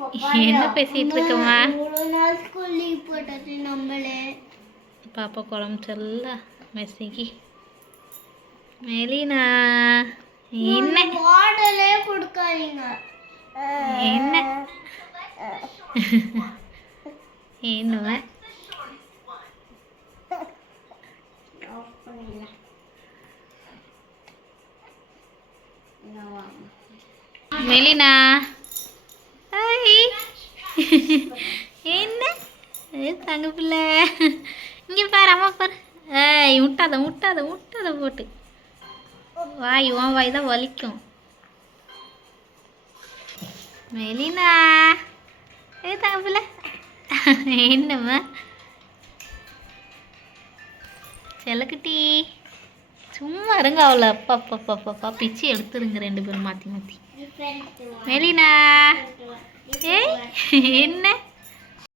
என்ன பேசிட்டு இருக்கமா? பாப்பா குழம்பு சொல்ல மெஸ்ஸிக்கு. மெலினா என்ன பாடலே கொடுக்காதீங்க. என்ன என்னவ மெலினா என்ன தங்க பிள்ளை இங்கே பாரு அம்மா பாரு. ஏய் முட்டாத முட்டாத முட்டாத போட்டு வாய் உன் வாய் தான் வலிக்கும். மெலினா தங்க பிள்ளை என்னம்மா செல்லக்குட்டி சும்மா இருங்க. அவளை அப்பா அப்பா அப்பா அப்பா பிச்சு எடுத்துருங்க ரெண்டு பேரும் மாற்றி மாற்றி. மெலினா ஏய் என்ன